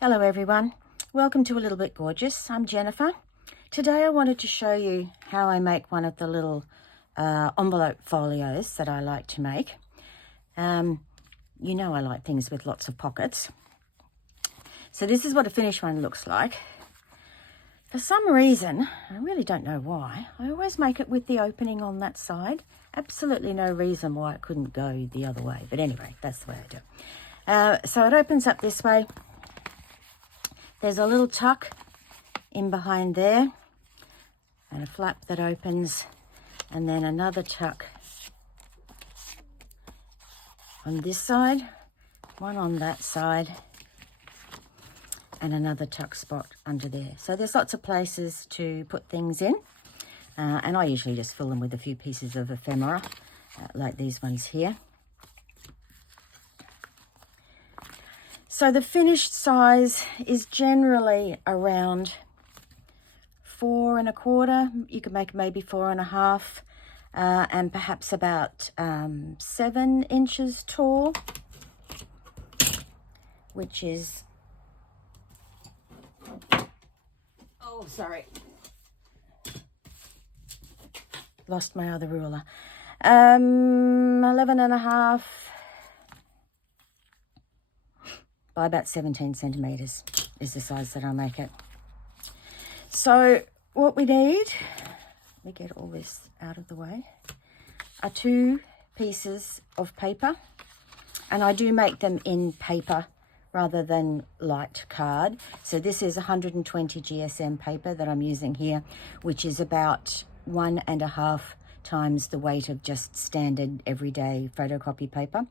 Hello everyone, welcome to A Little Bit Gorgeous. I'm Jennifer. Today I wanted to show you how I make one of the little envelope folios that I like to make. You know I like things with lots of pockets. So this is what a finished one looks like. For some reason, I really don't know why, I always make it with the opening on that side. Absolutely no reason why it couldn't go the other way, but anyway, that's the way I do it. So it opens up this way. There's a little tuck in behind there and a flap that opens, and then another tuck on this side, one on that side, and another tuck spot under there. So there's lots of places to put things in, and I usually just fill them with a few pieces of ephemera, like these ones here. So the finished size is generally around 4 1/4. You could make maybe 4 1/2, and perhaps about 7 inches tall, which is, oh, sorry, lost my other ruler, 11 1/2 by about 17 centimeters is the size that I make it. So what we need, let me get all this out of the way, are 2 pieces of paper, and I do make them in paper rather than light card. So this is 120 GSM paper that I'm using here, which is about 1 1/2 times the weight of just standard everyday photocopy paper.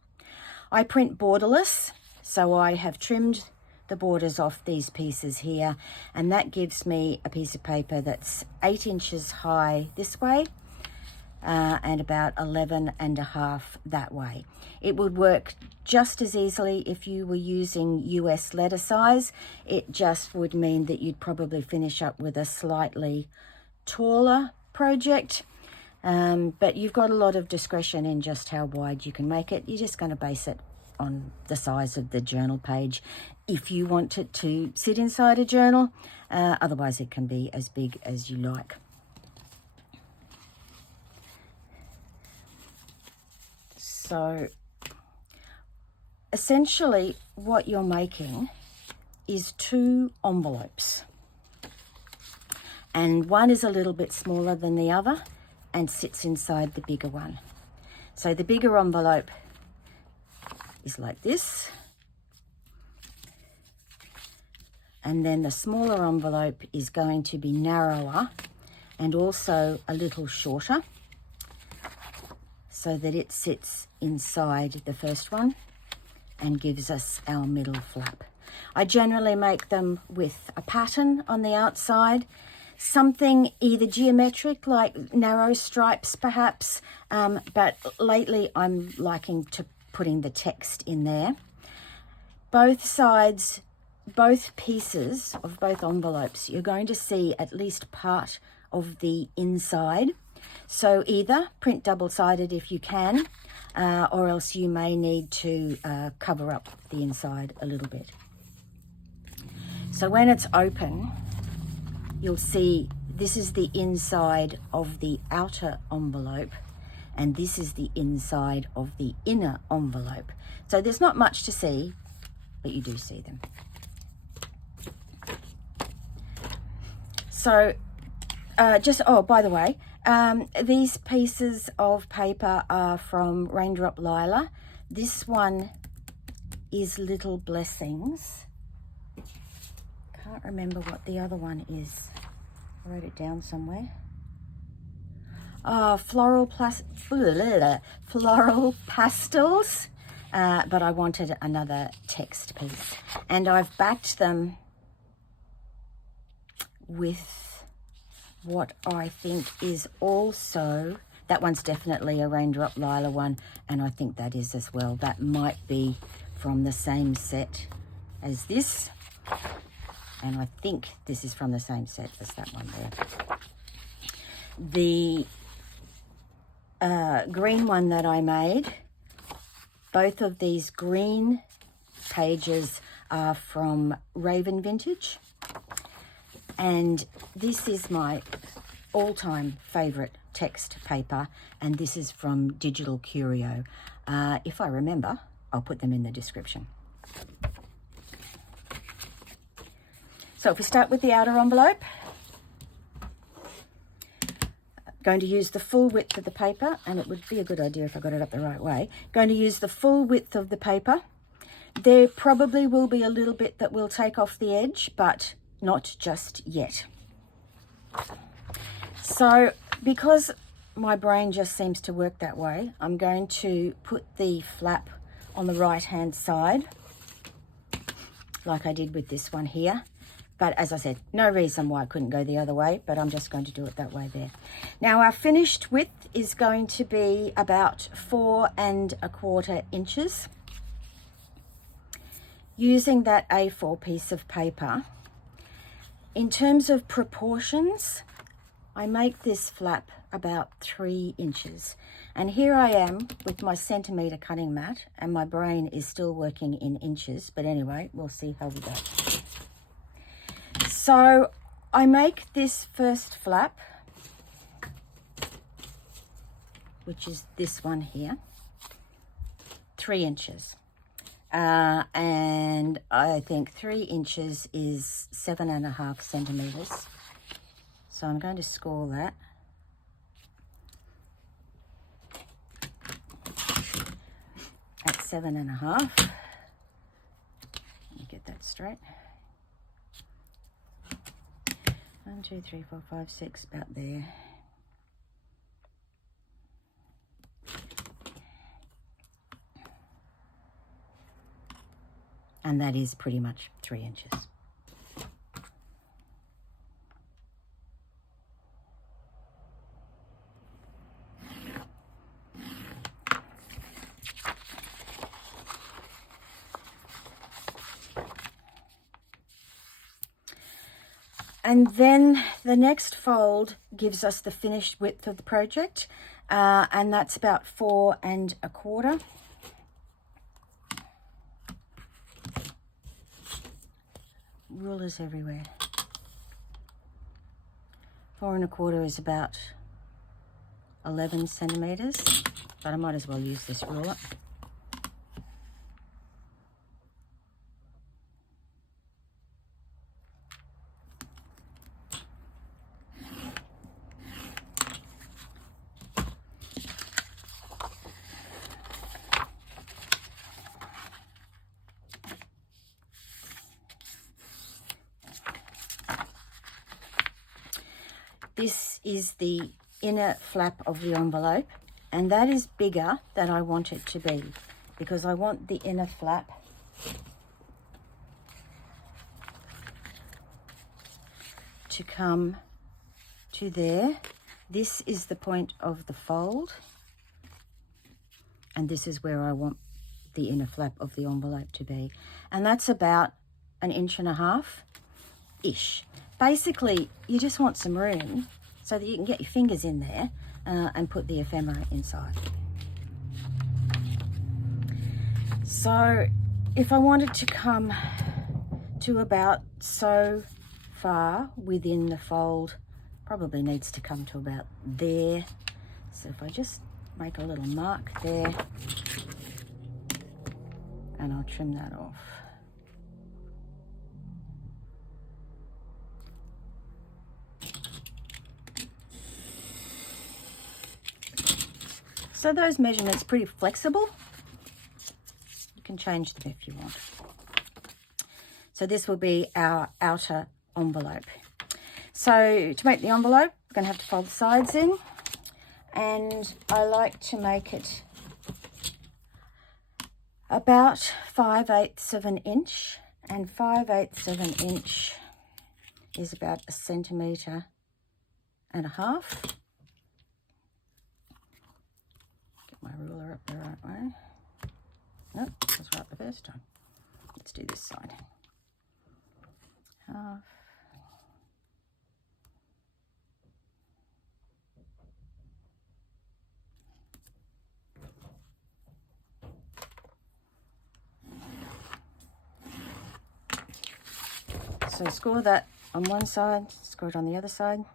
I print borderless, so I have trimmed the borders off these pieces here, and that gives me a piece of paper that's 8 inches high this way, and about 11 1/2 that way. It would work just as easily if you were using US letter size. It just would mean that you'd probably finish up with a slightly taller project, but you've got a lot of discretion in just how wide you can make it. You're just going to base it on the size of the journal page if you want it to sit inside a journal. Otherwise it can be as big as you like. So essentially what you're making is 2 envelopes, and one is a little bit smaller than the other and sits inside the bigger one. So the bigger envelope is like this, and then the smaller envelope is going to be narrower and also a little shorter, so that it sits inside the first one and gives us our middle flap. I generally make them with a pattern on the outside, something either geometric like narrow stripes perhaps, but lately I'm liking to putting the text in there. Both sides, both pieces of both envelopes, you're going to see at least part of the inside. So either print double-sided if you can, or else you may need to cover up the inside a little bit. So when it's open, you'll see this is the inside of the outer envelope, and this is the inside of the inner envelope. So there's not much to see, but you do see them. So by the way, these pieces of paper are from Raindrop Lila. This one is Little Blessings. Can't remember what the other one is. I wrote it down somewhere. Floral pastels, but I wanted another text piece, and I've backed them with what I think is also, that one's definitely a Raindrop Lila one, and I think that is as well. That might be from the same set as this, and I think this is from the same set as that one there. The green one that I made, both of these green pages are from Raven Vintage. And this is my all-time favourite text paper, and this is from Digital Curio. If I remember, I'll put them in the description. So if we start with the outer envelope, going to use the full width of the paper, and it would be a good idea if I got it up the right way. Going to use the full width of the paper. There probably will be a little bit that will take off the edge, but not just yet. So because my brain just seems to work that way, I'm going to put the flap on the right hand side like I did with this one here. But as I said, no reason why I couldn't go the other way, but I'm just going to do it that way there. Now our finished width is going to be about 4 1/4 inches. Using that A4 piece of paper, in terms of proportions, I make this flap about 3 inches. And here I am with my centimetre cutting mat, and my brain is still working in inches. But anyway, we'll see how we go. So I make this first flap, which is this one here, 3 inches. And I think 3 inches is 7 1/2 centimetres. So I'm going to score that. At 7 1/2. Let me get that straight. 1, 2, 3, 4, 5, 6, about there. And that is pretty much 3 inches. And then the next fold gives us the finished width of the project, and that's about 4 1/4. Rulers everywhere. 4 1/4 is about 11 centimetres, but I might as well use this ruler. This is the inner flap of the envelope, and that is bigger than I want it to be because I want the inner flap to come to there. This is the point of the fold, and this is where I want the inner flap of the envelope to be, and that's about 1 1/2 ish. Basically, you just want some room so that you can get your fingers in there and put the ephemera inside. So if I wanted to come to about so far within the fold, probably needs to come to about there. So if I just make a little mark there, and I'll trim that off. So those measurements are pretty flexible. You can change them if you want. So this will be our outer envelope. So to make the envelope, we're going to have to fold the sides in, and I like to make it about 5/8 of an inch, and 5/8 of an inch is about 1.5 centimetres. Get my ruler up the right way. Nope, that was right the first time. Let's do this side. Half. So score that on one side, score it on the other side.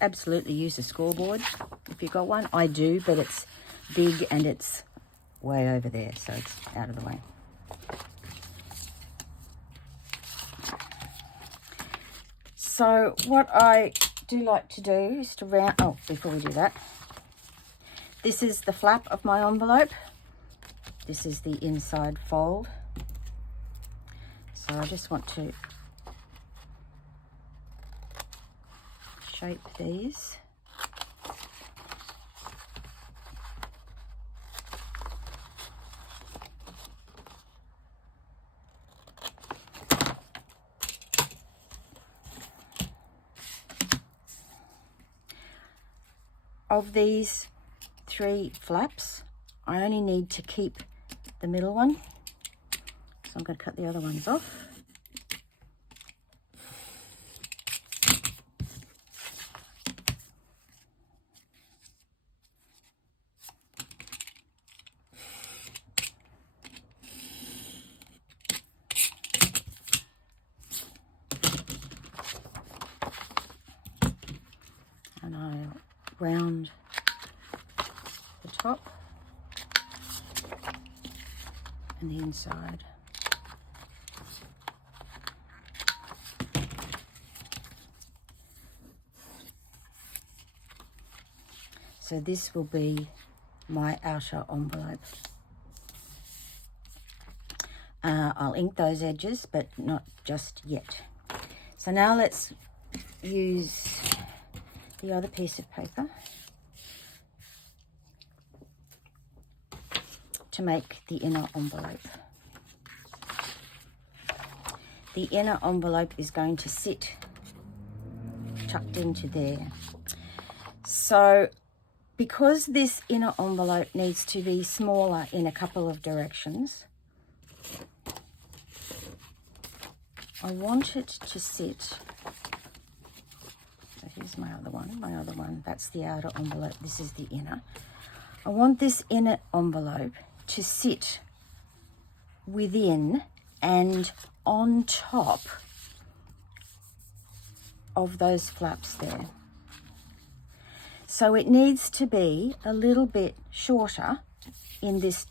Absolutely use a scoreboard if you've got one. I do, but it's big and it's way over there, so it's out of the way. So what I do like to do is to round, oh, before we do that, this is the flap of my envelope. This is the inside fold. So I just want to shape these. Of these 3 flaps, I only need to keep the middle one, so I'm going to cut the other ones off. And I'll round the top and the inside. So this will be my outer envelope. I'll ink those edges, but not just yet. So now let's use the other piece of paper to make the inner envelope. The inner envelope is going to sit tucked into there. So because this inner envelope needs to be smaller in a couple of directions, I want it to sit, so here's my other one, that's the outer envelope, this is the inner. I want this inner envelope to sit within and on top of those flaps there. So it needs to be a little bit shorter in this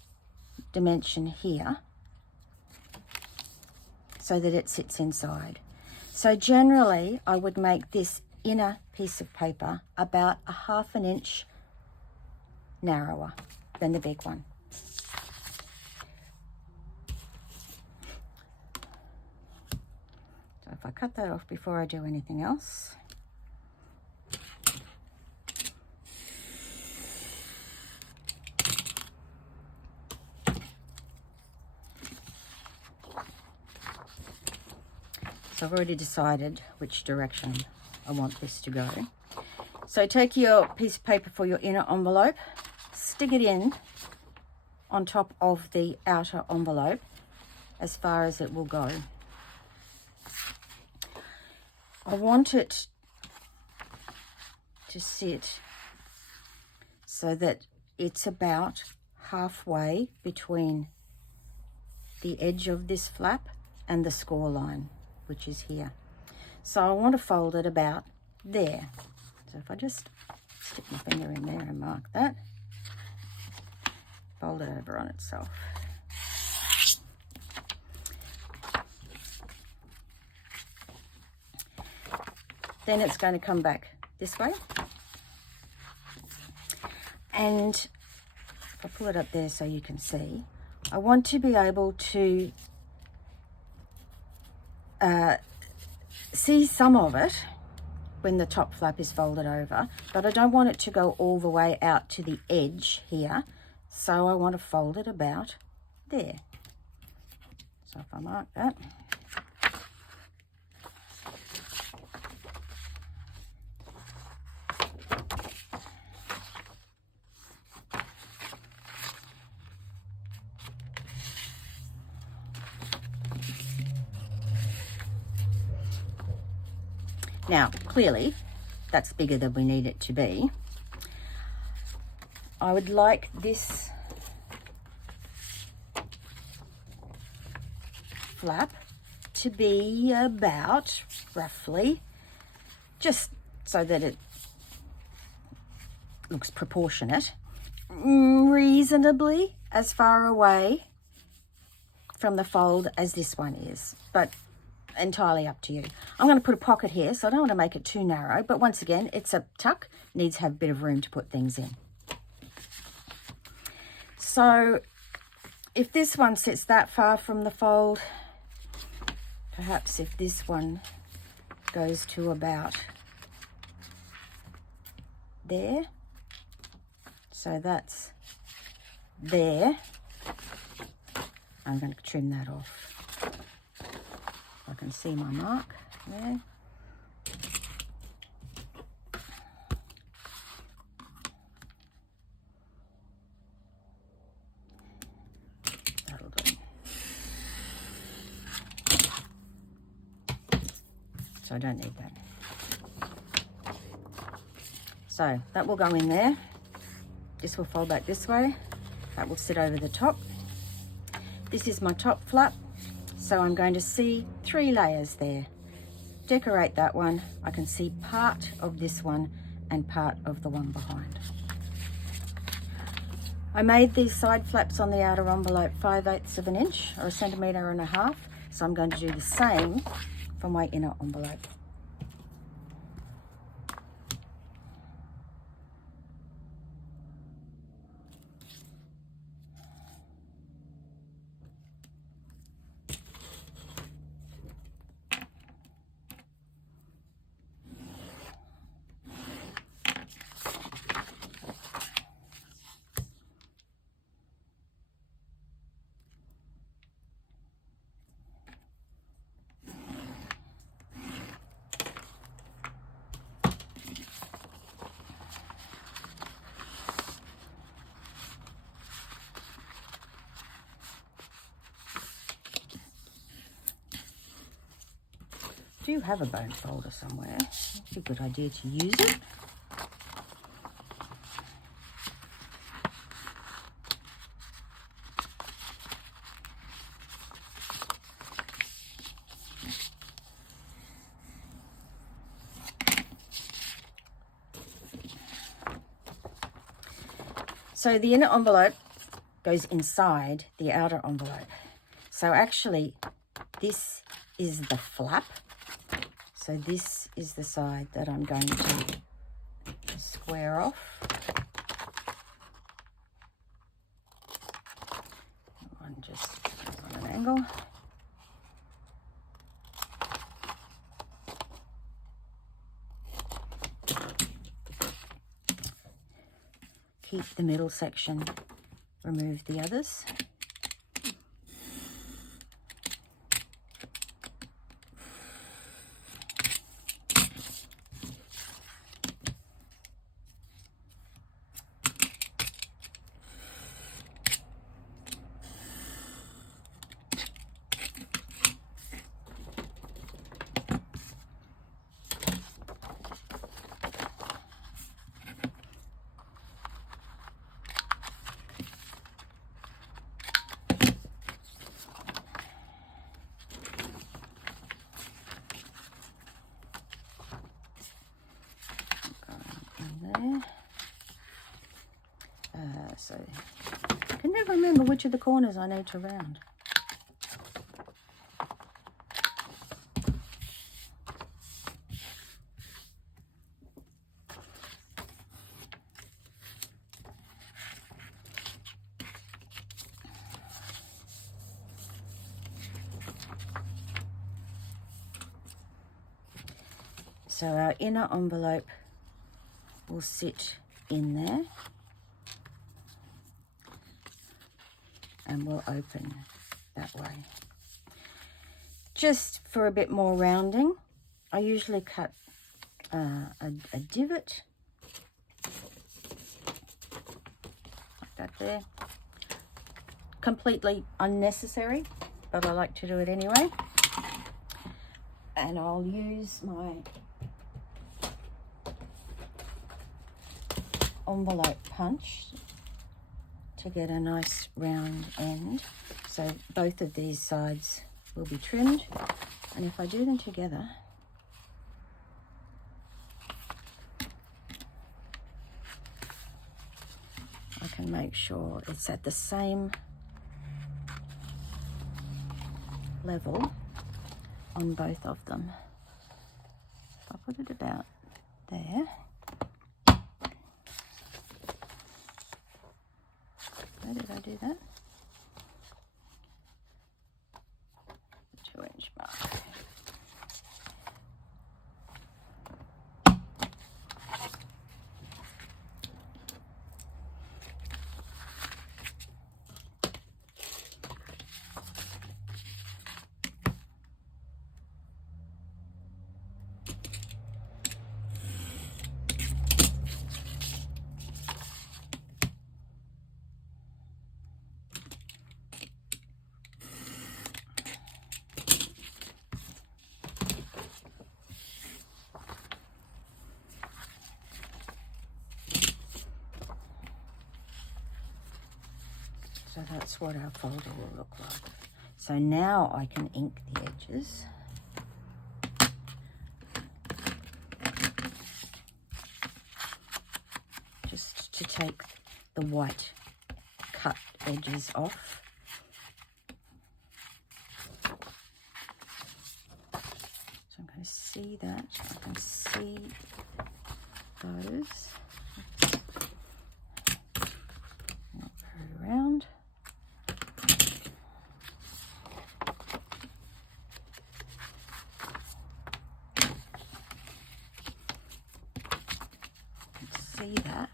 dimension here so that it sits inside. So generally I would make this inner piece of paper about a 1/2 inch narrower than the big one. So if I cut that off before I do anything else, so I've already decided which direction I want this to go. So take your piece of paper for your inner envelope, stick it in on top of the outer envelope as far as it will go. I want it to sit so that it's about halfway between the edge of this flap and the score line, which is here. So I want to fold it about there. So if I just stick my finger in there and mark that, fold it over on itself. Then it's going to come back this way. And if I pull it up there so you can see, I want to be able to see some of it when the top flap is folded over, but I don't want it to go all the way out to the edge here, so I want to fold it about there. So if I mark that, Now, clearly, that's bigger than we need it to be. I would like this flap to be about, roughly, just so that it looks proportionate, reasonably as far away from the fold as this one is, but entirely up to you. I'm going to put a pocket here, so I don't want to make it too narrow, but once again, it's a tuck, needs to have a bit of room to put things in. So if this one sits that far from the fold, perhaps if this one goes to about there, so that's there, I'm going to trim that off. I can see my mark there. That'll do. So I don't need that. So that will go in there. This will fold back this way. That will sit over the top. This is my top flap, so I'm going to see 3 layers there. Decorate that one. I can see part of this one and part of the one behind. I made these side flaps on the outer envelope 5/8 of an inch or 1.5 centimeters, so I'm going to do the same for my inner envelope. I do have a bone folder somewhere. It's a good idea to use it. So the inner envelope goes inside the outer envelope. So actually, this is the flap. So this is the side that I'm going to square off. One just on an angle. Keep the middle section, remove the others. So I can never remember which of the corners I need to round. So our inner envelope will sit in there. And we'll open that way. Just for a bit more rounding, I usually cut a divot like that there. Completely unnecessary, but I like to do it anyway. And I'll use my envelope punch to get a nice round end. So both of these sides will be trimmed. And if I do them together, I can make sure it's at the same level on both of them. I'll put it about there. Where did I do that? 2-inch mark. So that's what our folder will look like. So now I can ink the edges. Just to take the white cut edges off. So I'm going to see that. I can see those. Not very round. See that.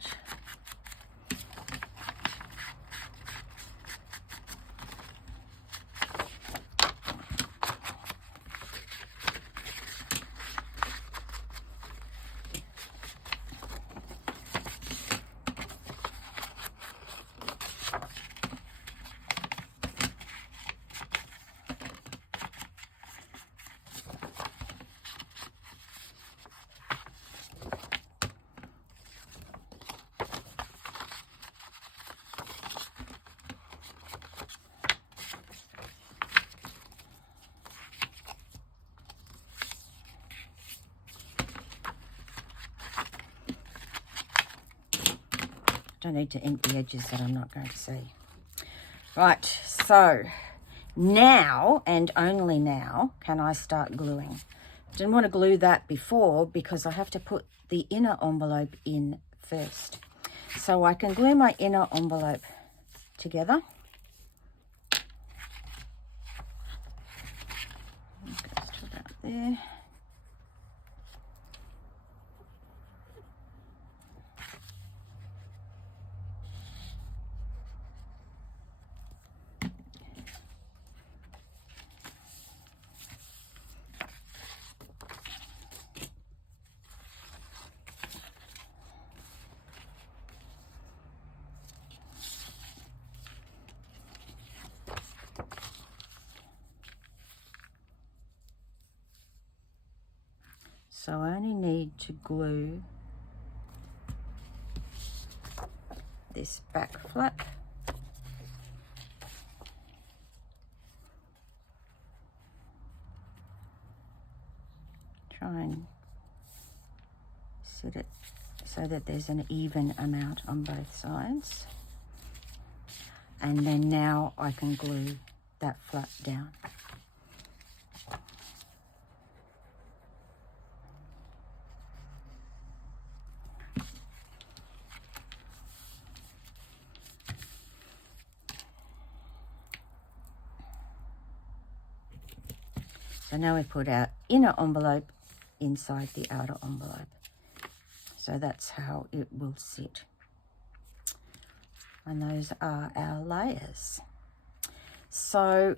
I need to ink the edges that I'm not going to see. Right, so now and only now can I start gluing. Didn't want to glue that before because I have to put the inner envelope in first. So I can glue my inner envelope together. It goes to about there. So I only need to glue this back flap. Try and set it so that there's an even amount on both sides. And then now I can glue that flap down. So now we put our inner envelope inside the outer envelope. So that's how it will sit. And those are our layers. So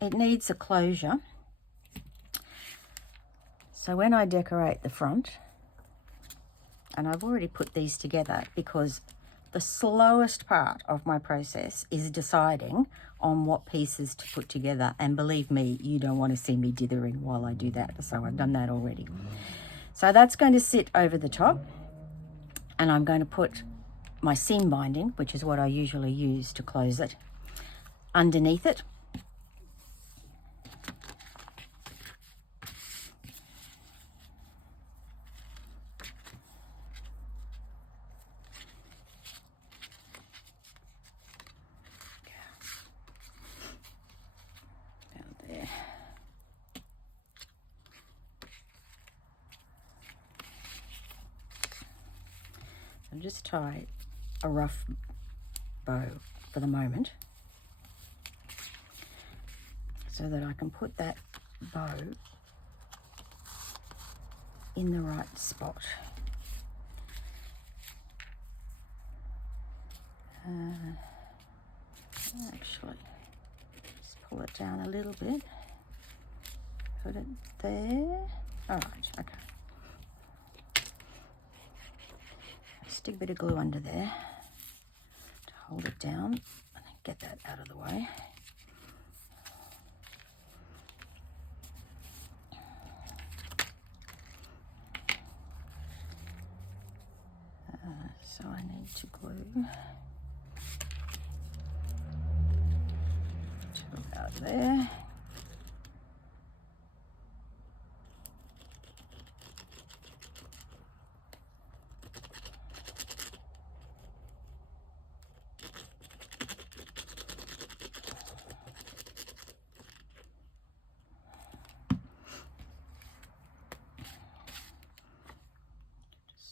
it needs a closure. So when I decorate the front, and I've already put these together because the slowest part of my process is deciding on what pieces to put together. And believe me, you don't want to see me dithering while I do that. So I've done that already. So that's going to sit over the top. And I'm going to put my seam binding, which is what I usually use to close it, underneath it. I'll just tie a rough bow for the moment so that I can put that bow in the right spot. Actually, just pull it down a little bit, put it there. All right, okay. Stick a bit of glue under there to hold it down and then get that out of the way. So I need to glue to about there.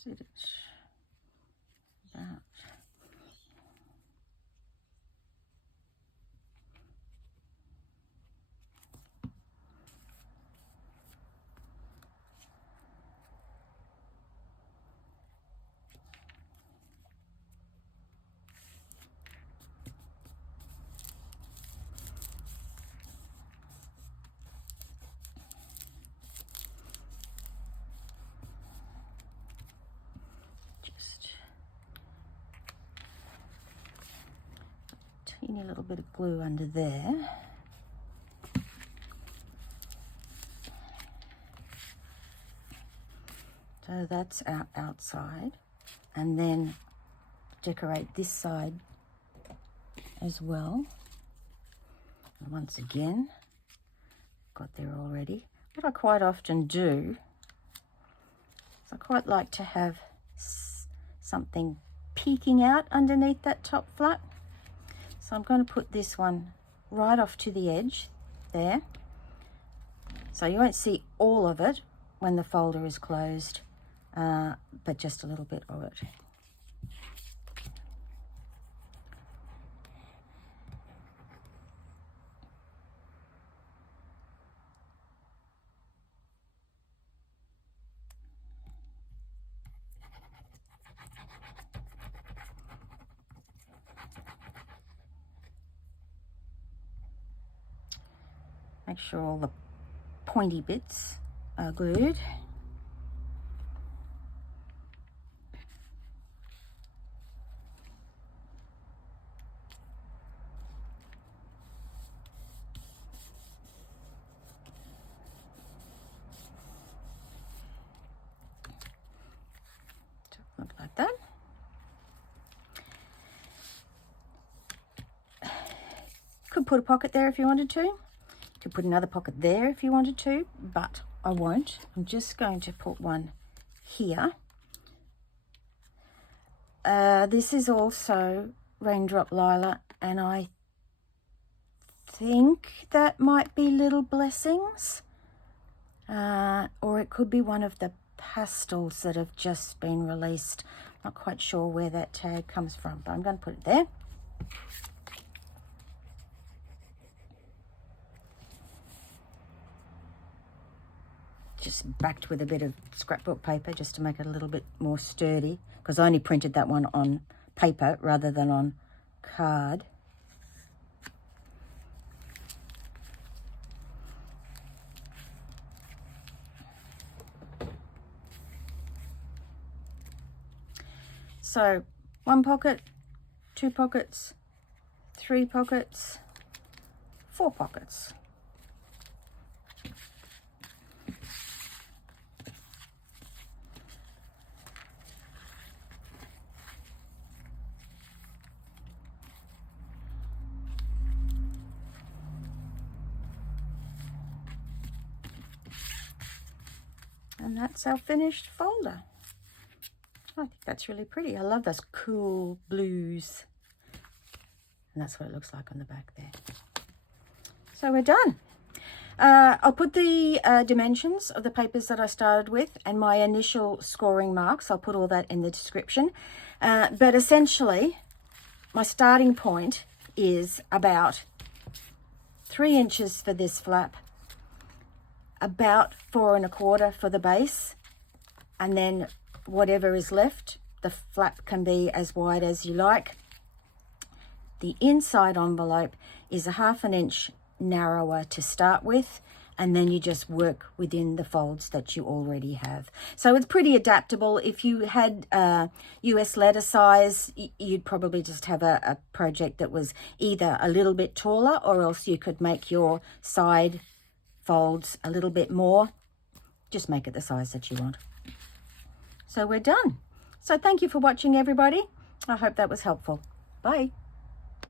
Sit it about. Teeny little bit of glue under there. So that's our outside, and then decorate this side as well. And once again, got there already. What I quite often do is I quite like to have something peeking out underneath that top flap. So I'm going to put this one right off to the edge there. So you won't see all of it when the folder is closed, but just a little bit of it. Make sure all the pointy bits are glued. Look like that. Could put a pocket there if you wanted to. Could put another pocket there if you wanted to, but I won't. I'm just going to put one here. This is also Raindrop Lilac, and I think that might be Little Blessings, or it could be one of the pastels that have just been released. Not quite sure where that tag comes from, but I'm going to put it there. Just backed with a bit of scrapbook paper just to make it a little bit more sturdy, because I only printed that one on paper rather than on card. So 1 pocket, 2 pockets, 3 pockets, 4 pockets. And that's our finished folder. I think that's really pretty. I love those cool blues. And that's what it looks like on the back there. So we're done. I'll put the dimensions of the papers that I started with and my initial scoring marks. I'll put all that in the description. But essentially, my starting point is about 3 inches for this flap, about 4 1/4 for the base, and then whatever is left, the flap can be as wide as you like. The inside envelope is a 1/2 inch narrower to start with, and then you just work within the folds that you already have. So it's pretty adaptable. If you had US letter size, you'd probably just have a project that was either a little bit taller, or else you could make your side folds a little bit more. Just make it the size that you want. So we're done. So thank you for watching, everybody. I hope that was helpful. Bye.